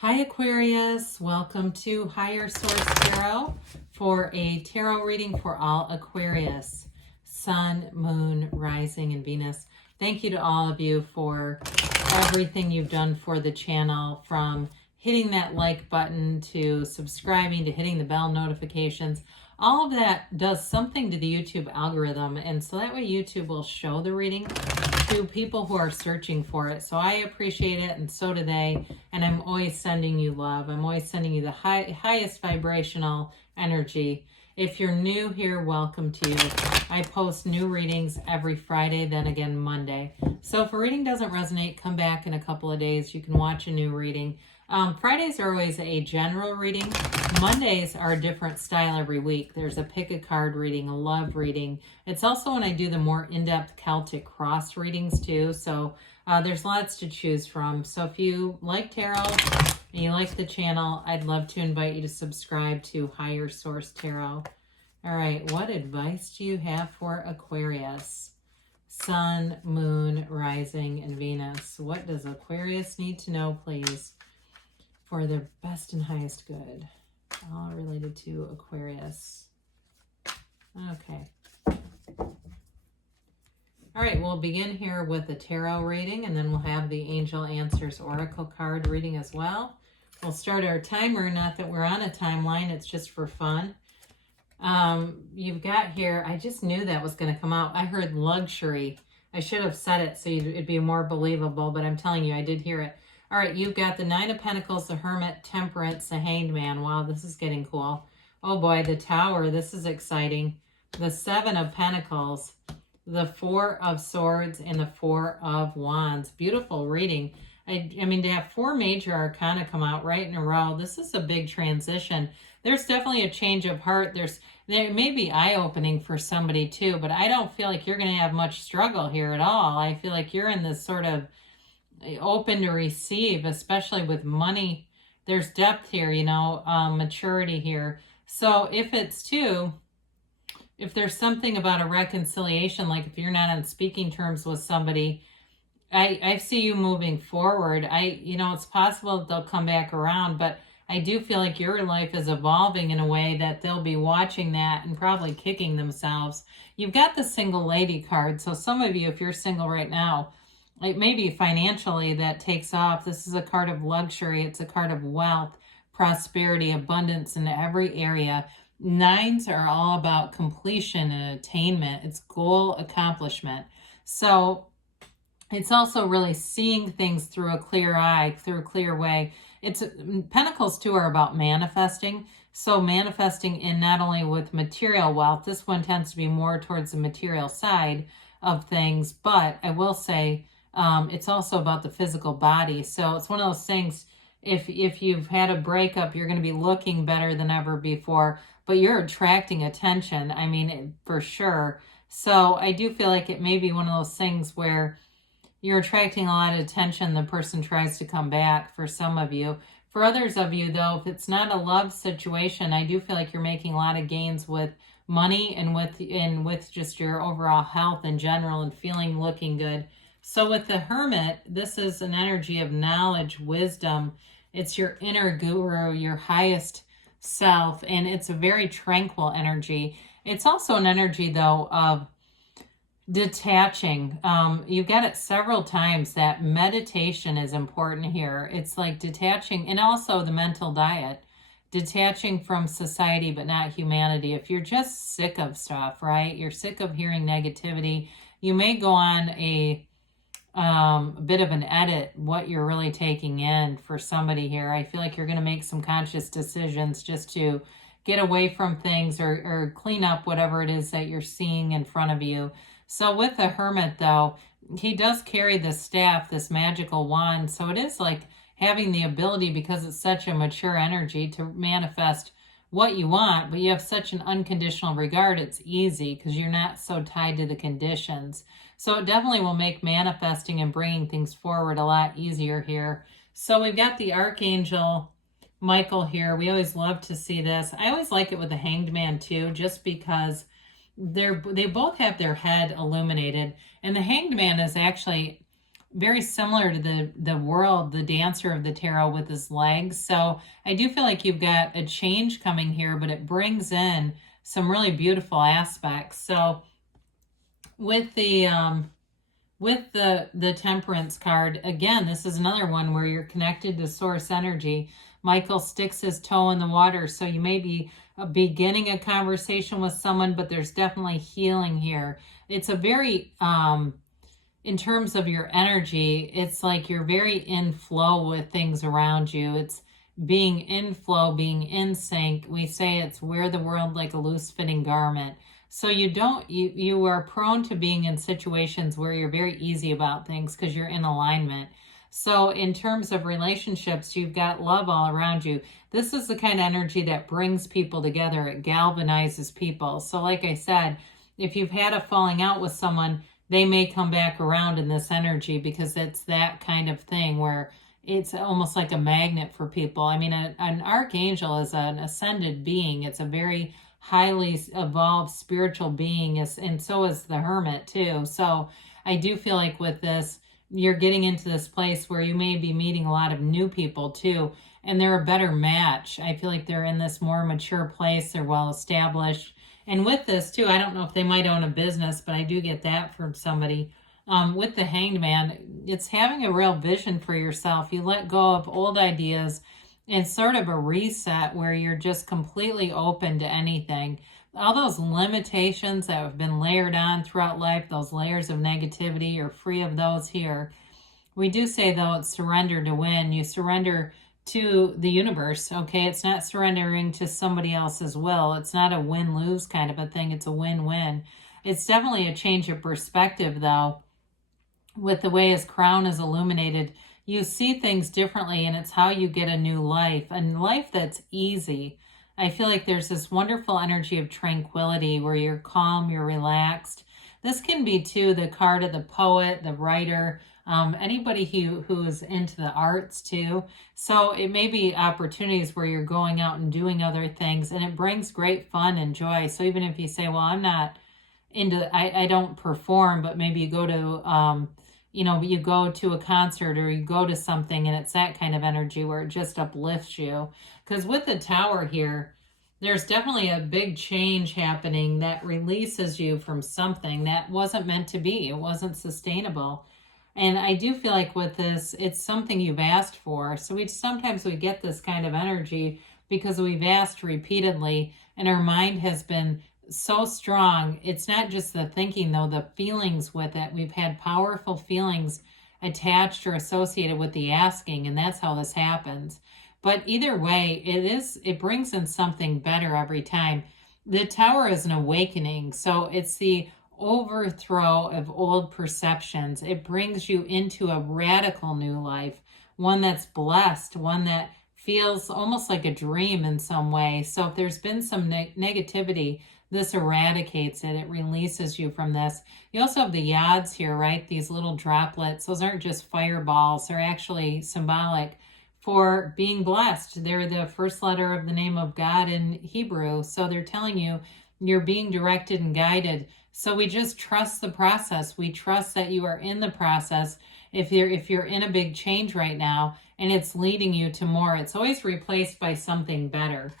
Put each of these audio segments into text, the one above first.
Hi Aquarius, welcome to Higher Source Tarot for a tarot reading for all Aquarius, Sun, Moon, Rising, and Venus. Thank you to all of you for everything you've done for the channel, from hitting that like button to subscribing to hitting the bell notifications. All of that does something to the YouTube algorithm, and so that way YouTube will show the reading to people who are searching for it. So I appreciate it, and so do they. And I'm always sending you love. I'm always sending you the highest vibrational energy. If you're new here, welcome to you. I post new readings every Friday, then again Monday. So if a reading doesn't resonate, come back in a couple of days. You can watch a new reading. Fridays are always a general reading. Mondays are a different style every week. There's a pick a card reading, a love reading. It's also when I do the more in-depth Celtic cross readings too. So there's lots to choose from. So if you like tarot and you like the channel, I'd love to invite you to subscribe to Higher Source Tarot. All right, what advice do you have for Aquarius? Sun, Moon, Rising, and Venus. What does Aquarius need to know, please, for their best and highest good? All related to Aquarius. Okay. All right, we'll begin here with a tarot reading, and then we'll have the Angel Answers Oracle card reading as well. We'll start our timer, not that we're on a timeline, it's just for fun. You've got here, I just knew that was going to come out. I heard luxury. I should have said it so it'd be more believable, but I'm telling you, I did hear it. All right, you've got the Nine of Pentacles, the Hermit, Temperance, the Hanged Man. Wow, this is getting cool. Oh boy, the Tower, this is exciting. The Seven of Pentacles, the Four of Swords, and the Four of Wands. Beautiful reading. I mean, to have four major arcana come out right in a row, this is a big transition. There's definitely a change of heart. There may be eye-opening for somebody too, but I don't feel like you're going to have much struggle here at all. I feel like you're in this sort of open to receive, especially with money. There's depth here, you know, maturity here. So if there's something about a reconciliation, like if you're not on speaking terms with somebody, I see you moving forward. It's possible they'll come back around, but I do feel like your life is evolving in a way that they'll be watching that and probably kicking themselves. You've got the Single Lady card. So some of you, if you're single right now, it may be financially that takes off. This is a card of luxury. It's a card of wealth, prosperity, abundance in every area. Nines are all about completion and attainment. It's goal accomplishment. So it's also really seeing things through a clear eye, through a clear way. Pentacles too are about manifesting. So manifesting in not only with material wealth, this one tends to be more towards the material side of things, but I will say it's also about the physical body. So it's one of those things, if you've had a breakup, you're going to be looking better than ever before, but you're attracting attention. I mean, for sure. So I do feel like it may be one of those things where you're attracting a lot of attention. The person tries to come back for some of you. For others of you, though, if it's not a love situation, I do feel like you're making a lot of gains with money and with just your overall health in general and looking good. So with the Hermit, this is an energy of knowledge, wisdom. It's your inner guru, your highest self, and it's a very tranquil energy. It's also an energy, though, of detaching. You've got it several times that meditation is important here. It's like detaching, and also the mental diet, detaching from society but not humanity. If you're just sick of stuff, right? You're sick of hearing negativity, you may go on a bit of an edit what you're really taking in for somebody here. I feel like you're going to make some conscious decisions just to get away from things or clean up whatever it is that you're seeing in front of you. So with the Hermit, though, he does carry the staff, this magical wand. So it is like having the ability, because it's such a mature energy, to manifest what you want, but you have such an unconditional regard. It's easy because you're not so tied to the conditions. So it definitely will make manifesting and bringing things forward a lot easier here. So we've got the Archangel Michael here. We always love to see this. I always like it with the Hanged Man too, just because they both have their head illuminated, and the Hanged Man is actually very similar to the world, the dancer of the tarot with his legs. So I do feel like you've got a change coming here, but it brings in some really beautiful aspects. So with the Temperance card, again, this is another one where you're connected to source energy. Michael sticks his toe in the water, so you may be beginning a conversation with someone, but there's definitely healing here. It's a very, in terms of your energy, it's like you're very in flow with things around you. It's being in flow, being in sync. We say it's wear the world like a loose fitting garment. So you are prone to being in situations where you're very easy about things because you're in alignment. So in terms of relationships, you've got love all around you. This is the kind of energy that brings people together. It galvanizes people. So like I said, if you've had a falling out with someone, they may come back around in this energy because it's that kind of thing where it's almost like a magnet for people. I mean, an archangel is an ascended being. It's a very highly evolved spiritual being, and so is the hermit too. So I do feel like with this, you're getting into this place where you may be meeting a lot of new people too, and they're a better match. I feel like they're in this more mature place. They're well established. And with this too, I don't know if they might own a business, but I do get that from somebody. With the Hanged Man, it's having a real vision for yourself. You let go of old ideas. It's sort of a reset where you're just completely open to anything. All those limitations that have been layered on throughout life, those layers of negativity, you're free of those here. We do say, though, it's surrender to win. You surrender to the universe, okay? It's not surrendering to somebody else's will. It's not a win-lose kind of a thing. It's a win-win. It's definitely a change of perspective, though. With the way his crown is illuminated, you see things differently, and it's how you get a new life, a life that's easy. I feel like there's this wonderful energy of tranquility where you're calm, you're relaxed. This can be, too, the card of the poet, the writer, anybody who is into the arts, too. So it may be opportunities where you're going out and doing other things, and it brings great fun and joy. So even if you say, well, I'm not I don't perform, but maybe you go to, you go to a concert or you go to something and it's that kind of energy where it just uplifts you. Because with the Tower here, there's definitely a big change happening that releases you from something that wasn't meant to be. It wasn't sustainable. And I do feel like with this, it's something you've asked for. So sometimes we get this kind of energy because we've asked repeatedly and our mind has been so strong. It's not just the thinking, though, the feelings with it. We've had powerful feelings attached or associated with the asking, and that's how this happens. But either way, it brings in something better every time. The Tower is an awakening, so it's the overthrow of old perceptions. It brings you into a radical new life, one that's blessed, one that feels almost like a dream in some way. So if there's been some negativity, this eradicates it. It releases you from this. You also have the yads here, right? These little droplets. Those aren't just fireballs. They're actually symbolic for being blessed. They're the first letter of the name of God in Hebrew. So they're telling you you're being directed and guided. So we just trust the process. We trust that you are in the process. If you're in a big change right now and it's leading you to more, it's always replaced by something better.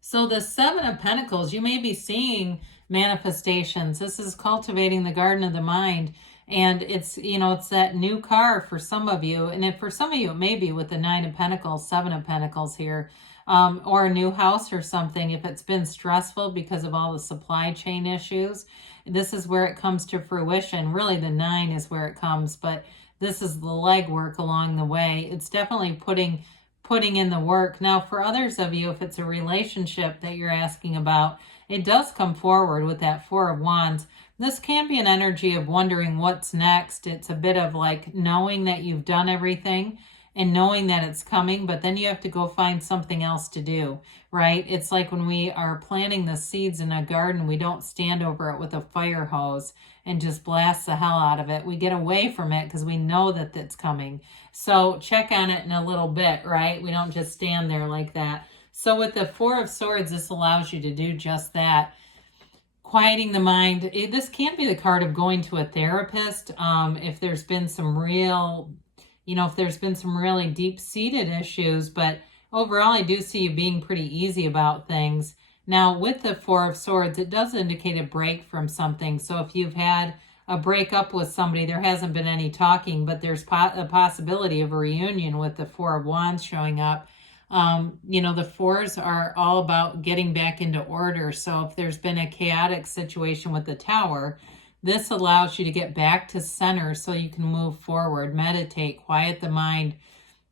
So the Seven of Pentacles, you may be seeing manifestations. This is cultivating the garden of the mind. And it's, it's that new car for some of you. And for some of you, it may be with the Nine of Pentacles, Seven of Pentacles here, or a new house or something. If it's been stressful because of all the supply chain issues, this is where it comes to fruition. Really, the Nine is where it comes, but this is the legwork along the way. It's definitely putting in the work. Now, for others of you, if it's a relationship that you're asking about, it does come forward with that Four of Wands. This can be an energy of wondering what's next. It's a bit of like knowing that you've done everything and knowing that it's coming, but then you have to go find something else to do, right? It's like when we are planting the seeds in a garden, we don't stand over it with a fire hose and just blast the hell out of it. We get away from it because we know that it's coming. So check on it in a little bit, right? We don't just stand there like that. So with the Four of Swords, this allows you to do just that. quieting the mind. This can't be the card of going to a therapist. If there's been some real, if there's been some really deep-seated issues, but overall, I do see you being pretty easy about things. Now, with the Four of Swords, it does indicate a break from something. So if you've had a breakup with somebody, there hasn't been any talking, but there's a possibility of a reunion with the Four of Wands showing up. The fours are all about getting back into order. So if there's been a chaotic situation with the Tower, this allows you to get back to center so you can move forward, meditate, quiet the mind,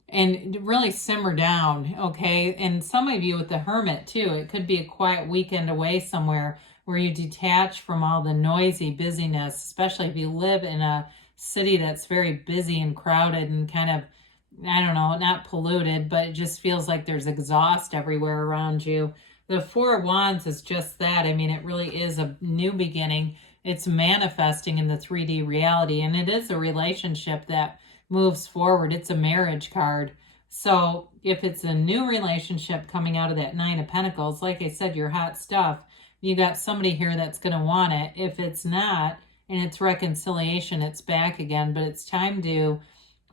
and really simmer down, okay? And some of you with the Hermit too, it could be a quiet weekend away somewhere where you detach from all the noisy busyness, especially if you live in a city that's very busy and crowded and kind of, I don't know, not polluted, but it just feels like there's exhaust everywhere around you. The Four of Wands is just that. I mean, it really is a new beginning. It's manifesting in the 3D reality, and it is a relationship that moves forward. It's a marriage card. So if it's a new relationship coming out of that Nine of Pentacles, like I said, your hot stuff, you got somebody here that's going to want it. If it's not, and it's reconciliation, it's back again. But it's time to,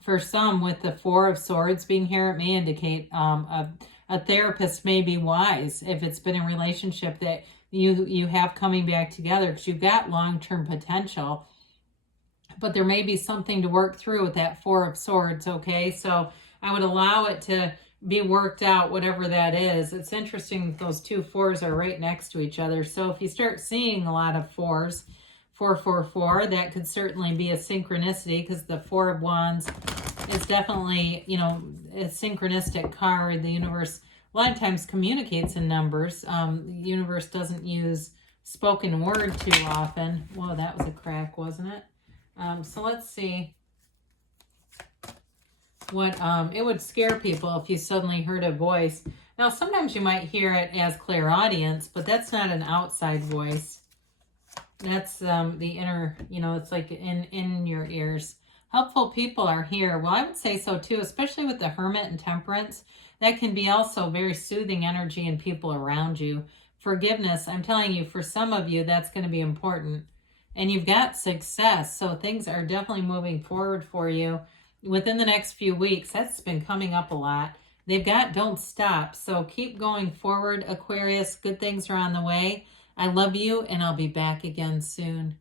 for some, with the Four of Swords being here, it may indicate a therapist may be wise if it's been a relationship that you have coming back together, because you've got long-term potential. But there may be something to work through with that Four of Swords, okay? So I would allow it to be worked out, whatever that is. It's interesting that those two fours are right next to each other. So if you start seeing a lot of fours, 444, that could certainly be a synchronicity, because the Four of Wands is definitely, a synchronistic card. The universe a lot of times communicates in numbers. The universe doesn't use spoken word too often. Whoa, that was a crack, wasn't it? So let's see what, it would scare people if you suddenly heard a voice. Now, sometimes you might hear it as clairaudience, but that's not an outside voice. That's the inner, it's like in your ears. Helpful people are here. Well, I would say so too, especially with the Hermit and Temperance. That can be also very soothing energy in people around you. Forgiveness, I'm telling you, for some of you, that's going to be important. And you've got success, so things are definitely moving forward for you within the next few weeks. That's been coming up a lot. They've got don't stop, so keep going forward, Aquarius. Good things are on the way. I love you, and I'll be back again soon.